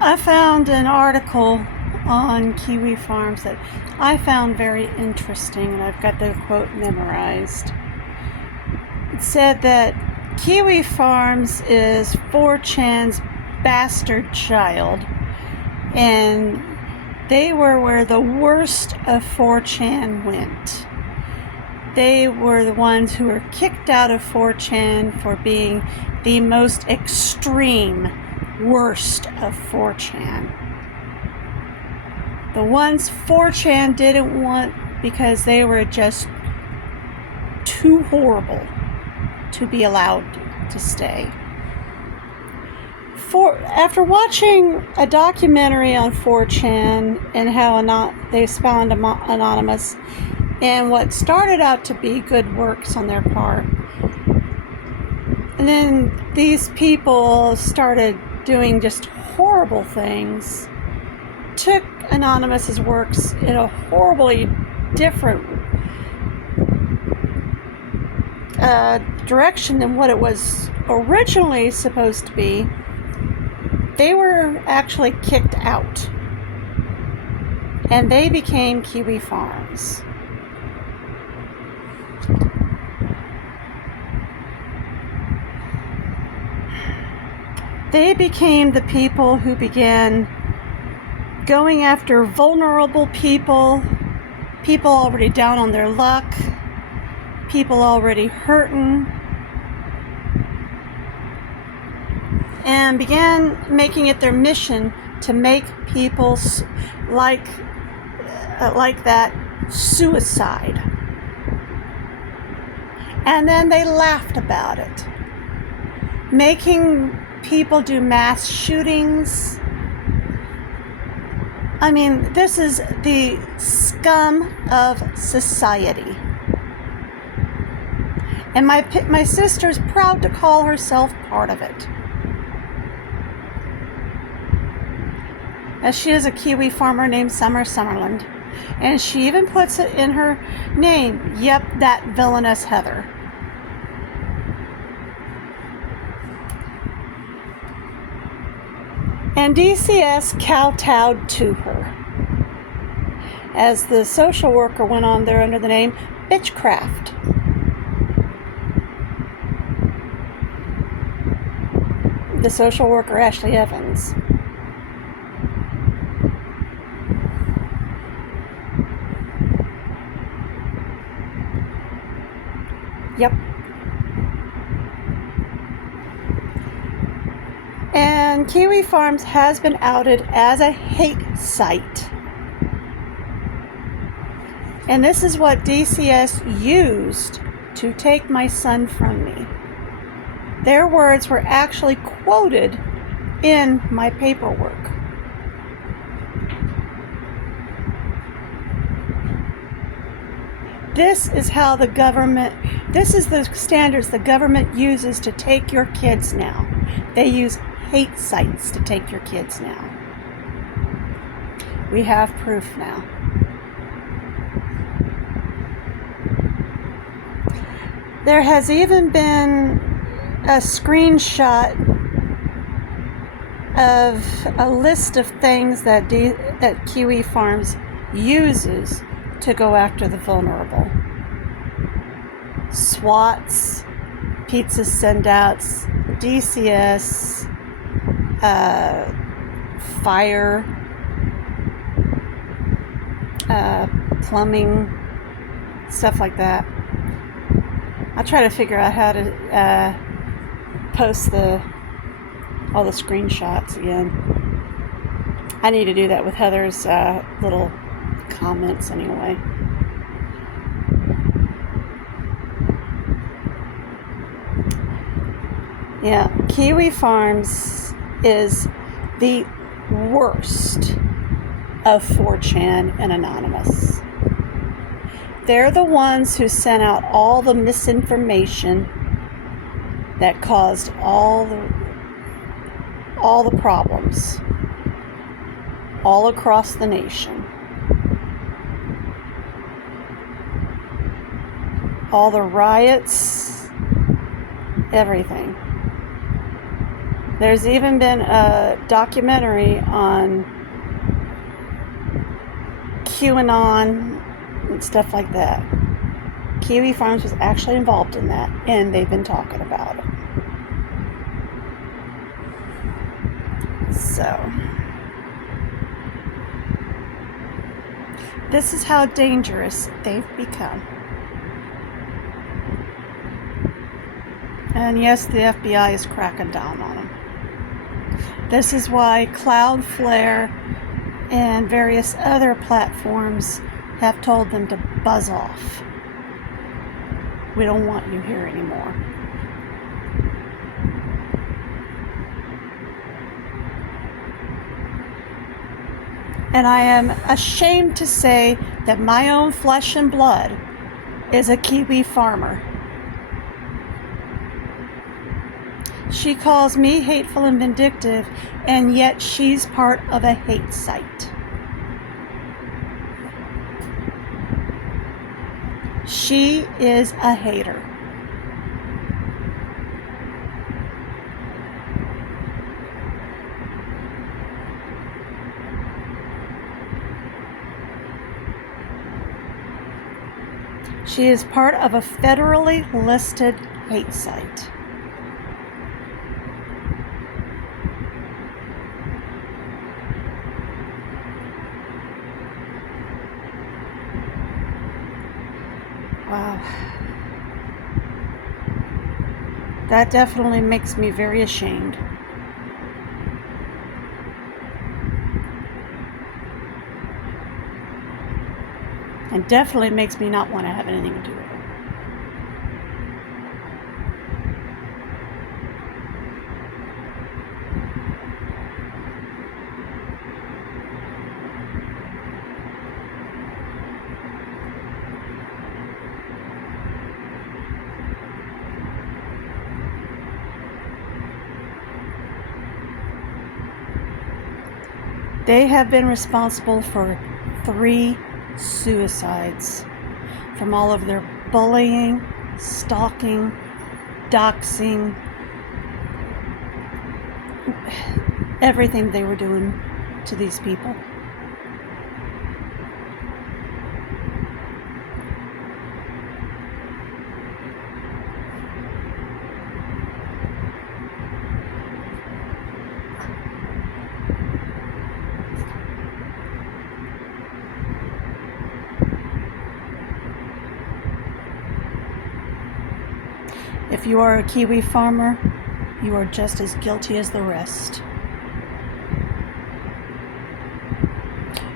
I found an article on Kiwi Farms that I found very interesting, and I've got the quote memorized. It said that Kiwi Farms is 4chan's bastard child, and they were where the worst of 4chan went. They were the ones who were kicked out of 4chan for being the most extreme worst of 4chan. The ones 4chan didn't want because they were just too horrible to be allowed to stay. After watching a documentary on 4chan and how they found Anonymous and what started out to be good works on their part, and then these people started doing just horrible things, took Anonymous's works in a horribly different direction than what it was originally supposed to be. They were actually kicked out, and they became Kiwi Farms. They became the people who began going after vulnerable people already down on their luck, people already hurting, and began making it their mission to make people like that suicide. And then they laughed about it, making people do mass shootings. I mean, this is the scum of society. And my sister's proud to call herself part of it. As she is a Kiwi farmer named Summer Summerland. And she even puts it in her name. Yep, that villainous Heather. And DCS kowtowed to her, as the social worker went on there under the name Bitchcraft. The social worker Ashley Evans. Yep. And Kiwi Farms has been outed as a hate site. And this is what DCS used to take my son from me. Their words were actually quoted in my paperwork. This is the standards the government uses to take your kids now. They use hate sites to take your kids now. We have proof now. There has even been a screenshot of a list of things that Kiwi Farms uses to go after the vulnerable. SWATs, pizza send-outs, DCS, fire, plumbing, stuff like that. I'll try to figure out how to post all the screenshots again. I need to do that with Heather's little comments anyway. Yeah, Kiwi Farms is the worst of 4chan and Anonymous. They're the ones who sent out all the misinformation that caused all the problems all across the nation. All the riots, everything. There's even been a documentary on QAnon and stuff like that. Kiwi Farms was actually involved in that, and they've been talking about it. So, this is how dangerous they've become. And yes, the FBI is cracking down on them. This is why Cloudflare and various other platforms have told them to buzz off. We don't want you here anymore. And I am ashamed to say that my own flesh and blood is a Kiwi farmer. She calls me hateful and vindictive, and yet she's part of a hate site. She is a hater. She is part of a federally listed hate site. Wow. That definitely makes me very ashamed. And definitely makes me not want to have anything to do with it. They have been responsible for 3 suicides from all of their bullying, stalking, doxing, everything they were doing to these people. If you are a Kiwi farmer, you are just as guilty as the rest.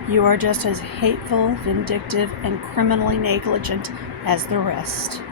You are just as hateful, vindictive, and criminally negligent as the rest.